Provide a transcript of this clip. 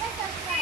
Let's go,